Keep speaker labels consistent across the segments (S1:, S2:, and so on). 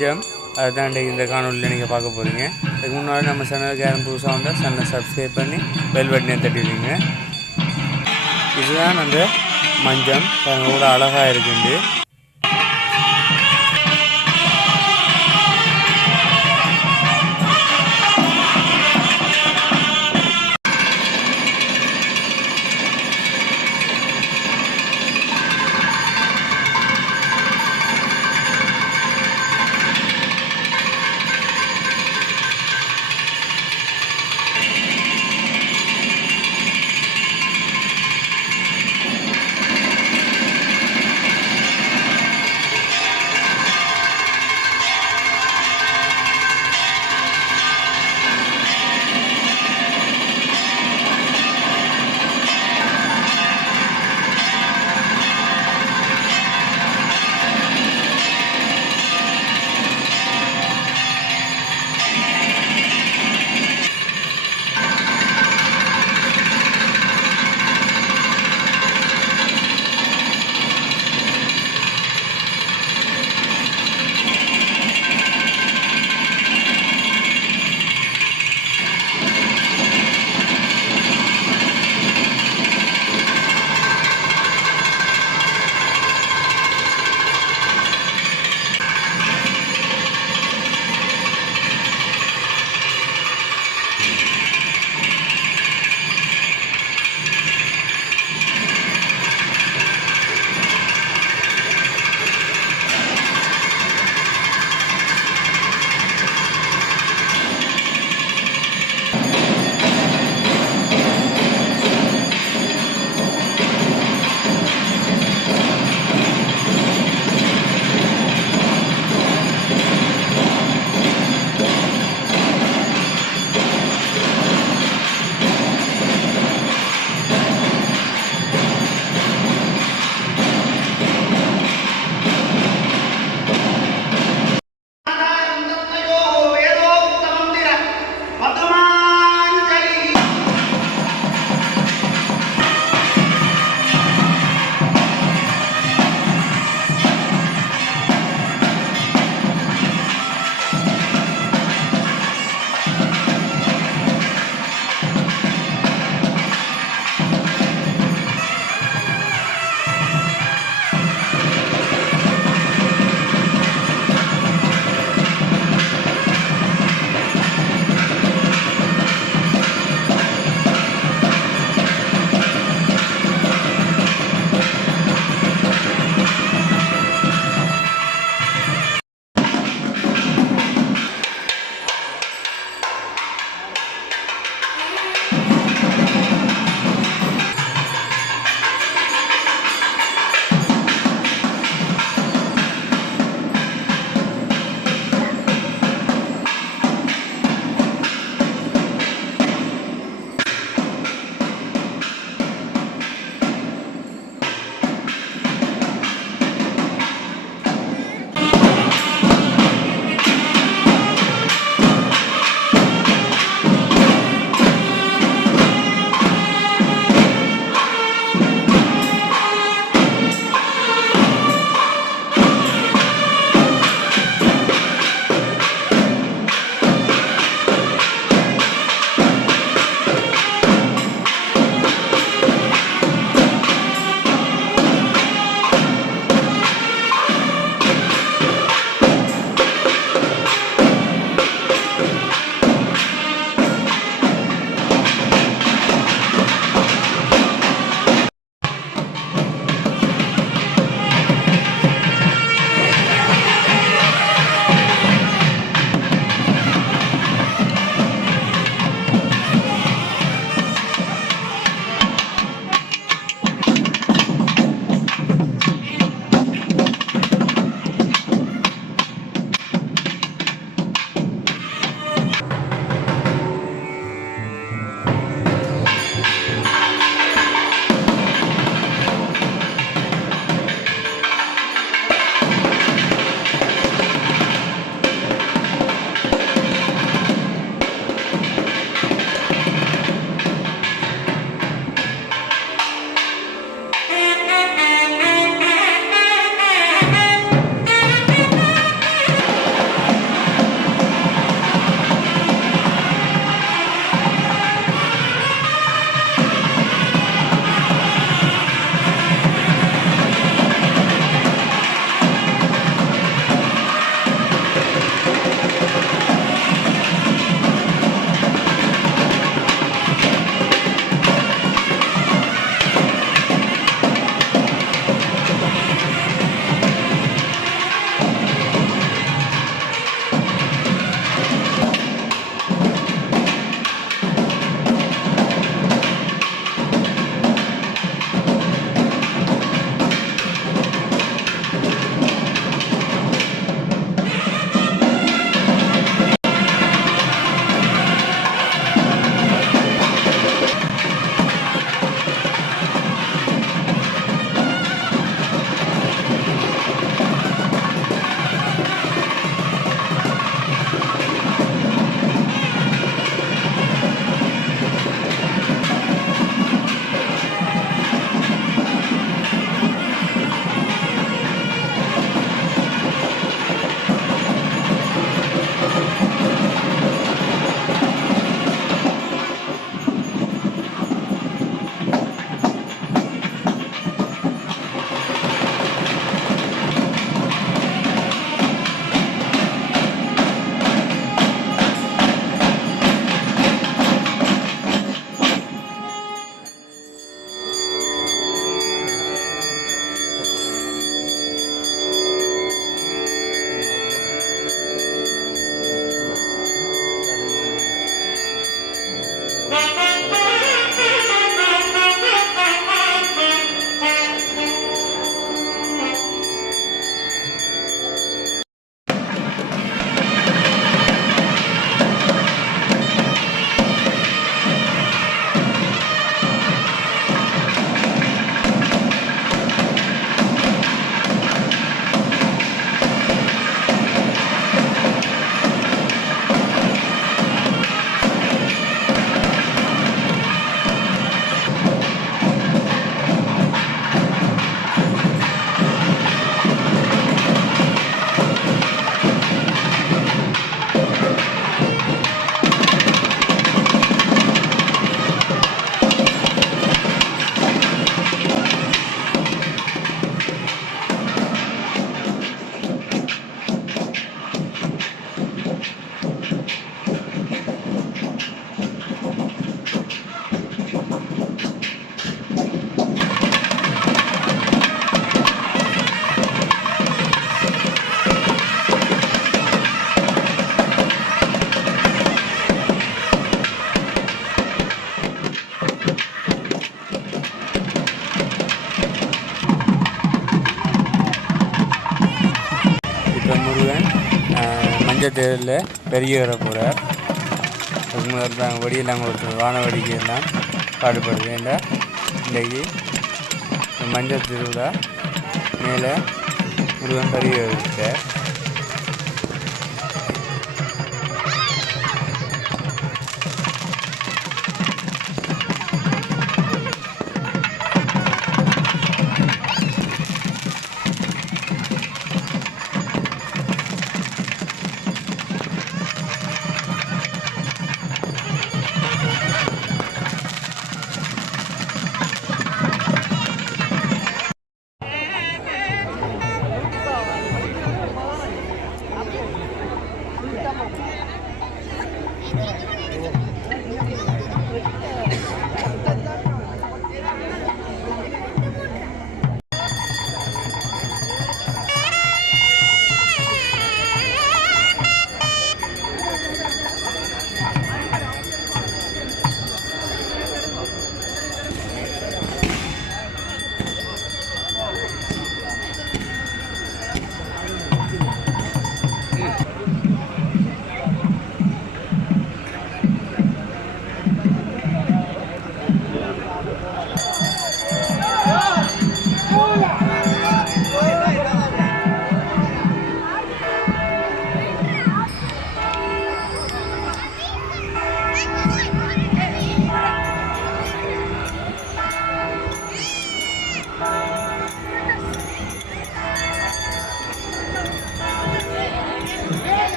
S1: இன்றைக்கு மஞ்சம் அதுதான் இந்த காணொலியில் நீங்கள் பார்க்க போகிறீங்க அதுக்கு முன்னாடி நம்ம சேனலுக்கு யாரும் புதுசாக வந்தால் சேனலை சப்ஸ்கிரைப் பண்ணி பெல் பட்டனை தட்டிடுவீங்க இதுதான் அந்த மஞ்சம். கூட அழகாக இருக்குது
S2: மஞ்சள் தேரில் பெரிய வர போகிறார் அதுக்கு முதல்ல நாங்கள் வெடியெல்லாம் கொடுத்து வான வெடிக்கையெல்லாம் பாடுபடுது. ஏன்னா இன்றைக்கு மஞ்சள் திருவிழா மேலே முருகன் பெரிய இருக்கார்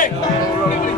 S2: Vem!